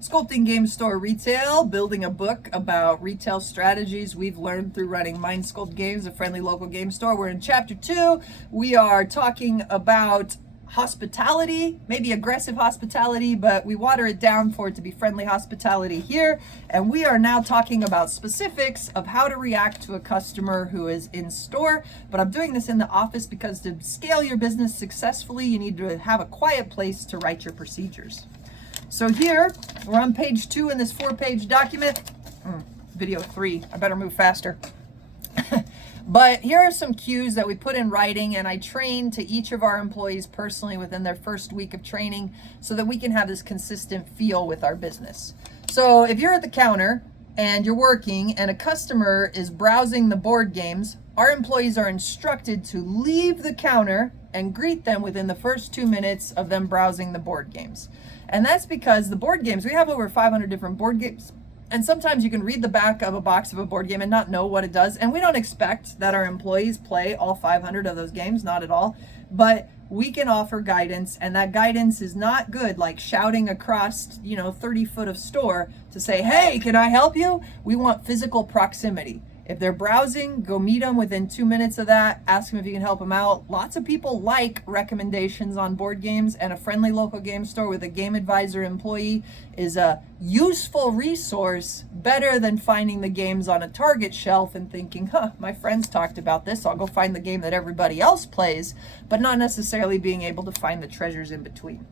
Sculpting Game Store Retail, building a book about retail strategies we've learned through running Mind Sculpt Games, a friendly local game store. We're in chapter 2. We are talking about hospitality, maybe aggressive hospitality, but we water it down for it to be friendly hospitality here. And we are now talking about specifics of how to react to a customer who is in store. But I'm doing this in the office because to scale your business successfully, you need to have a quiet place to write your procedures. So here, we're on page 2 in this 4-page document. Video 3, I better move faster. But here are some cues that we put in writing, and I train to each of our employees personally within their first week of training so that we can have this consistent feel with our business. So if you're at the counter and you're working and a customer is browsing the board games, our employees are instructed to leave the counter and greet them within the first 2 minutes of them browsing the board games. And that's because the board games, we have over 500 different board games. And sometimes you can read the back of a box of a board game and not know what it does. And we don't expect that our employees play all 500 of those games, not at all. But we can offer guidance, and that guidance is not good like shouting across, 30 foot of store to say, hey, can I help you? We want physical proximity. If they're browsing, go meet them within 2 minutes of that. Ask them if you can help them out. Lots of people like recommendations on board games, and a friendly local game store with a game advisor employee is a useful resource, better than finding the games on a Target shelf and thinking, my friends talked about this, I'll go find the game that everybody else plays, but not necessarily being able to find the treasures in between.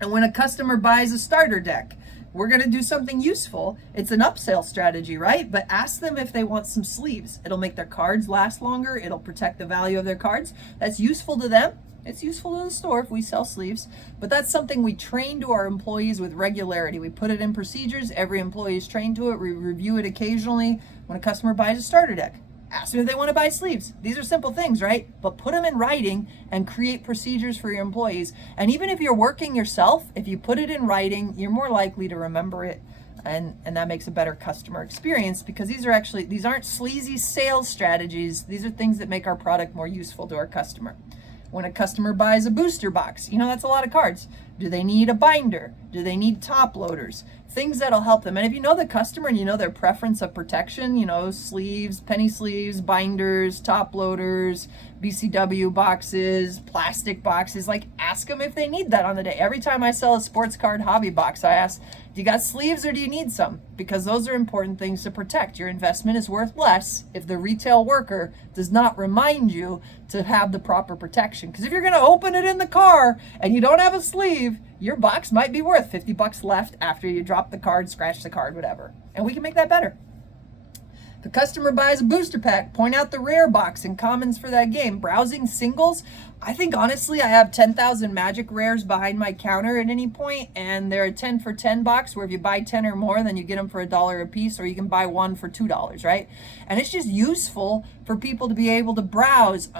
And when a customer buys a starter deck, we're going to do something useful. It's an upsell strategy, right? But ask them if they want some sleeves. It'll make their cards last longer. It'll protect the value of their cards. That's useful to them. It's useful to the store if we sell sleeves, but that's something we train to our employees with regularity. We put it in procedures. Every employee is trained to it. We review it occasionally. When a customer buys a starter deck, ask them if they want to buy sleeves. These are simple things, right? But put them in writing and create procedures for your employees. And even if you're working yourself, if you put it in writing, you're more likely to remember it. And that makes a better customer experience, because these aren't sleazy sales strategies. These are things that make our product more useful to our customer. When a customer buys a booster box, that's a lot of cards. Do they need a binder? Do they need top loaders? Things that'll help them. And if you know the customer and you know their preference of protection, sleeves, penny sleeves, binders, top loaders, BCW boxes, plastic boxes, ask them if they need that on the day. Every time I sell a sports card hobby box, I ask, do you got sleeves or do you need some? Because those are important things to protect. Your investment is worth less if the retail worker does not remind you to have the proper protection. Because if you're going to open it in the car and you don't have a sleeve, your box might be worth $50 left after you drop the card, scratch the card, whatever. And we can make that better. The customer buys a booster pack, point out the rare box and commons for that game. Browsing singles, I think honestly I have 10,000 Magic rares behind my counter at any point, and they're a 10 for 10 box where if you buy 10 or more, then you get them for $1 a piece, or you can buy one for $2, right? And it's just useful for people to be able to browse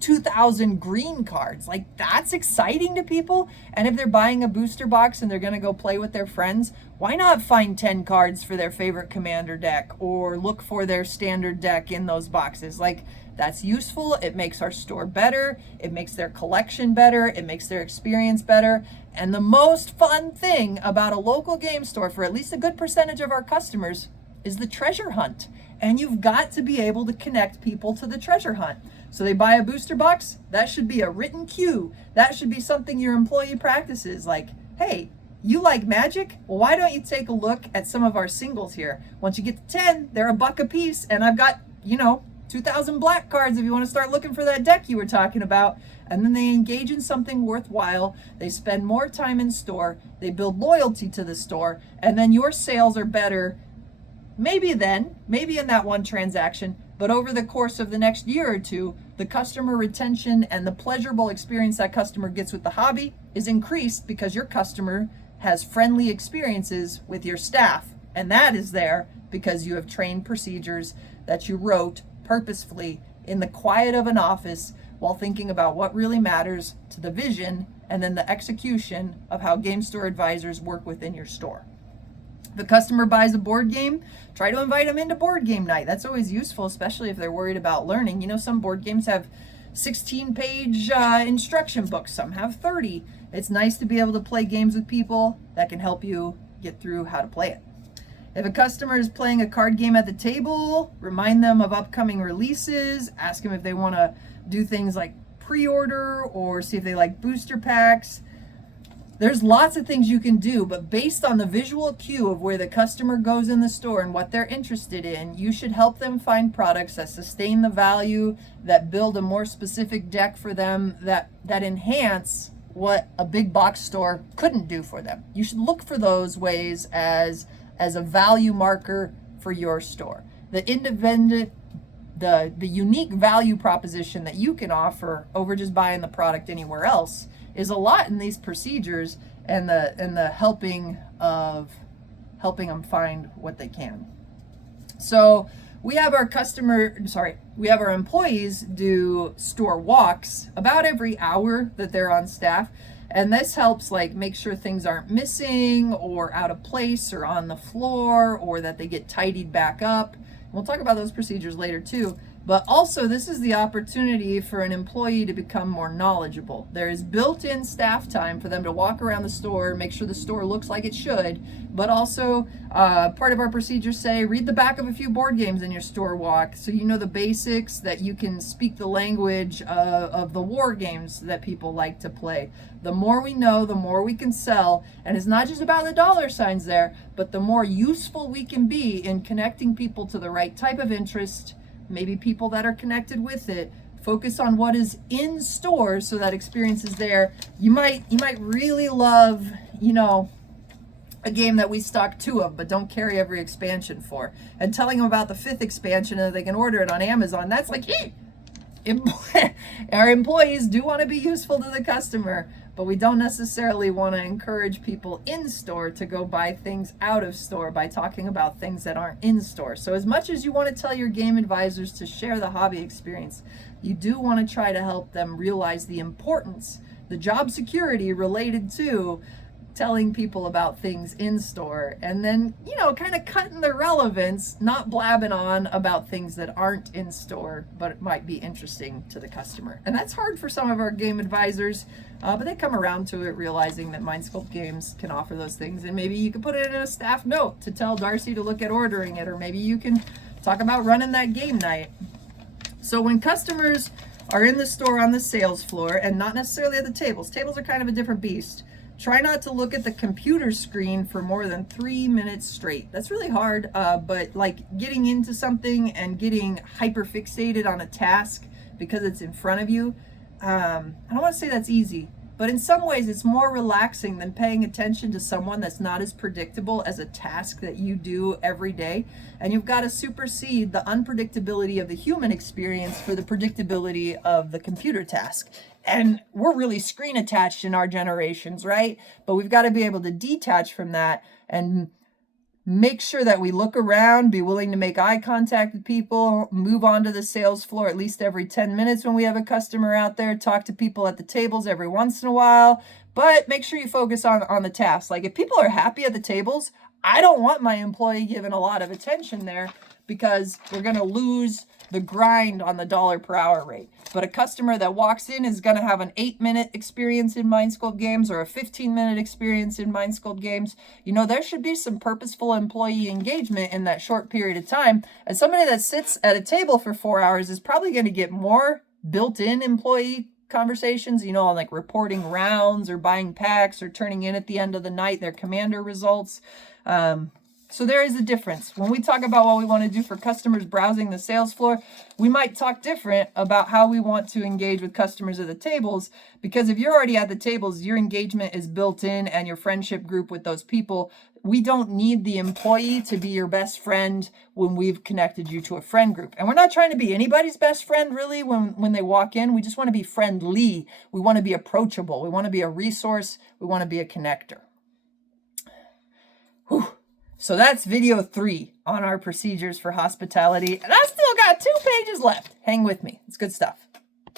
2,000 green cards. That's exciting to people. And if they're buying a booster box and they're going to go play with their friends, why not find 10 cards for their favorite commander deck, or look for their standard deck in those boxes? That's useful. It makes our store better. It makes their collection better. It makes their experience better. And the most fun thing about a local game store for at least a good percentage of our customers is the treasure hunt. And you've got to be able to connect people to the treasure hunt. So they buy a booster box, that should be a written cue. That should be something your employee practices. Hey, you like Magic? Well, why don't you take a look at some of our singles here? Once you get to 10, they're $1 a piece, and I've got, 2,000 black cards if you want to start looking for that deck you were talking about. And then they engage in something worthwhile. They spend more time in store. They build loyalty to the store, and then your sales are better. Maybe in that one transaction, but over the course of the next year or two, the customer retention and the pleasurable experience that customer gets with the hobby is increased because your customer has friendly experiences with your staff. And that is there because you have trained procedures that you wrote purposefully in the quiet of an office while thinking about what really matters to the vision and then the execution of how game store advisors work within your store. The customer buys a board game, try to invite them into board game night. That's always useful, especially if they're worried about learning. Some board games have 16-page instruction books. Some have 30. It's nice to be able to play games with people that can help you get through how to play it. If a customer is playing a card game at the table, remind them of upcoming releases, ask them if they want to do things like pre-order or see if they like booster packs. There's lots of things you can do, but based on the visual cue of where the customer goes in the store and what they're interested in, you should help them find products that sustain the value, that build a more specific deck for them, that enhance what a big box store couldn't do for them. You should look for those ways as a value marker for your store. The independent, the unique value proposition that you can offer over just buying the product anywhere else is a lot in these procedures and the helping them find what they can. So we have our employees do store walks about every hour that they're on staff. And this helps like make sure things aren't missing or out of place or on the floor, or that they get tidied back up. We'll talk about those procedures later too. But also, this is the opportunity for an employee to become more knowledgeable. There is built-in staff time for them to walk around the store, make sure the store looks like it should. But also, part of our procedures say, read the back of a few board games in your store walk so you know the basics, that you can speak the language of the war games that people like to play. The more we know, the more we can sell. And it's not just about the dollar signs there, but the more useful we can be in connecting people to the right type of interest, maybe people that are connected with it. Focus on what is in store so that experience is there. You might really love, a game that we stock 2 of but don't carry every expansion for. And telling them about the 5th expansion and they can order it on Amazon, that's like, our employees do want to be useful to the customer, but we don't necessarily want to encourage people in store to go buy things out of store by talking about things that aren't in store. So as much as you want to tell your game advisors to share the hobby experience, you do want to try to help them realize the importance, the job security related to telling people about things in store, and then, kind of cutting the relevance, not blabbing on about things that aren't in store, but it might be interesting to the customer. And that's hard for some of our game advisors, but they come around to it, realizing that Mindsculpt Games can offer those things. And maybe you can put it in a staff note to tell Darcy to look at ordering it, or maybe you can talk about running that game night. So when customers are in the store on the sales floor, and not necessarily at the tables are kind of a different beast. Try not to look at the computer screen for more than 3 minutes straight. That's really hard, but like getting into something and getting hyper fixated on a task because it's in front of you, I don't want to say that's easy, but in some ways it's more relaxing than paying attention to someone that's not as predictable as a task that you do every day. And you've got to supersede the unpredictability of the human experience for the predictability of the computer task. And we're really screen attached in our generations, right? But we've got to be able to detach from that and make sure that we look around, be willing to make eye contact with people, move on to the sales floor at least every 10 minutes when we have a customer out there, talk to people at the tables every once in a while, but make sure you focus on the task. Like if people are happy at the tables, I don't want my employee given a lot of attention there, because we're going to lose the grind on the dollar per hour rate. But a customer that walks in is going to have an 8-minute experience in Mindsculpt Games or a 15-minute experience in Mindsculpt Games. There should be some purposeful employee engagement in that short period of time. And somebody that sits at a table for 4 hours is probably going to get more built-in employee conversations, like reporting rounds or buying packs or turning in at the end of the night their commander results. So there is a difference. When we talk about what we want to do for customers browsing the sales floor, we might talk different about how we want to engage with customers at the tables, because if you're already at the tables, your engagement is built in and your friendship group with those people. We don't need the employee to be your best friend when we've connected you to a friend group. And we're not trying to be anybody's best friend really when they walk in. We just want to be friendly. We want to be approachable. We want to be a resource. We want to be a connector. Whew. So that's video 3 on our procedures for hospitality. And I still got 2 pages left. Hang with me. It's good stuff.